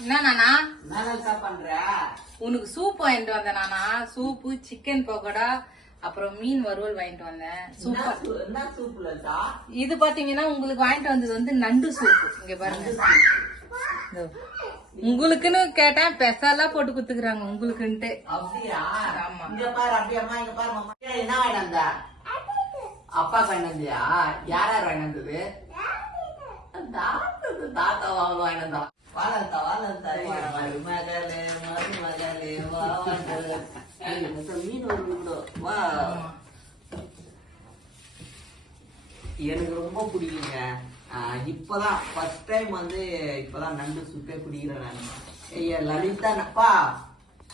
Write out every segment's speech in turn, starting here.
என்ன நானா பண்ற? உனக்கு சூப் வாங்கிட்டு வந்தேன் நானா சூப்பு சிக்கன் பக்கோடா அப்புறம் மீன் வறுவல் வாங்கிட்டு வந்தேன். சூப்பர் இது பாத்தீங்கன்னா உங்களுக்கு வாங்கிட்டு வந்தது வந்து நண்டு சூப்பு இங்க பாருங்க. உங்களுக்குன்னு கேட்டேன் பெசாலா போட்டு குத்துக்கிறாங்க உங்களுக்குன்ட்டு. அப்படியா? ஆமா. இங்க பாரு அப்படியே அம்மா இங்க பாரு மாமா. ஏய், என்ன வாங்கிட்டு வந்த? அப்பா வாங்கிட்டு வந்தியா? யார் யார் வந்தது? தாத்தா தாத்தா வாங்க மருமகளே வா மகளே. ஏய், மொத்த மீன் ஒரு கூட. வா. எனக்கு ரொம்ப பிடிக்குங்க. ஆஹ் இப்பதான் ஃபர்ஸ்ட் டைம் வந்து இப்பதான் நண்டு சூப்பே குடிக்கிறேன் நான். ஐயா லலிதா அப்பா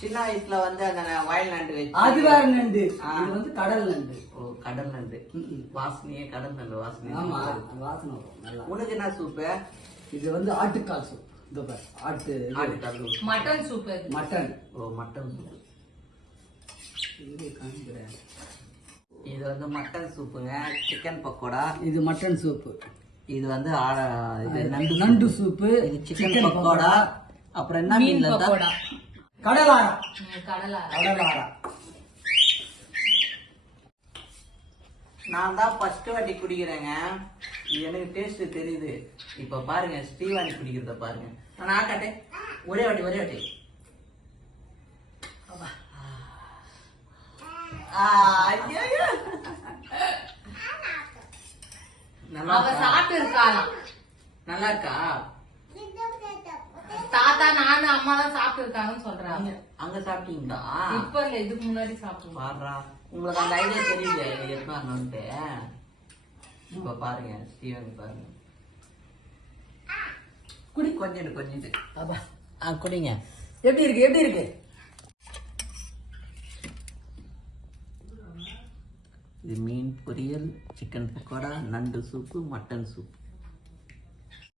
சின்ன வயசுல வந்து அந்த வயல் நண்டு வச்சு அது வேற நண்டு. இது வந்து கடல் நண்டு. ஓ கடல் நண்டு. வாசனையே கடல் நண்டு வாசனை ஆமா வாசனை உனக்கு என்ன சூப்பு? இது வந்து ஆட்டுக்கால் சூப் ஆட்டு சூப். மட்டன் சூப் இது மட்டன். ஓ மட்டன் சூப். இது காமிக்கிறேன். இது வந்து மட்டன் சூப்புங்க. சிக்கன் பக்கோடா? இது மட்டன் சூப்பு. இது வந்து நண்டு நண்டு சூப்பு. இது சிக்கன் பக்கோடா? அப்புறம் என்ன மீன் பக்கோடா. கடலாரா. ம், கடலா கடலாரா. நான் தான் ஃபர்ஸ்ட் வாட்டி குடிக்கிறேங்க. எனக்கு டேஸ்ட் தெரியுது. இப்ப பாருங்க ஸ்ரீவாணி குடிக்கிறத பாருங்க. நான் காட்டேன். ஒரே வாட்டி ஒரே வாட்டி. நல்லா இருக்கா? சாப்பிட்டு இருக்காளாம் நல்லா இருக்கா? தாத்தா நானு அம்மா தான் சாப்பிட்டு இருக்காங்கன்னு சொல்றாங்க அங்க சாப்பிட்டீங்களா? இப்ப இல்ல இதுக்கு முன்னாடி சாப்பிடுவோம் பாடுறா உங்களுக்கு அந்த ஐடியா தெரியல எப்ப வரணும்ட்டு இப்ப பாருங்க ஸ்டீவன் பாருங்க. குடி கொஞ்சம் கொஞ்சம் அப்பா ஆ குடிங்க. எப்படி இருக்கு எப்படி இருக்கு? இது மீன் பொரியல் சிக்கன் பக்கோடா நண்டு சூப்பு மட்டன் சூப்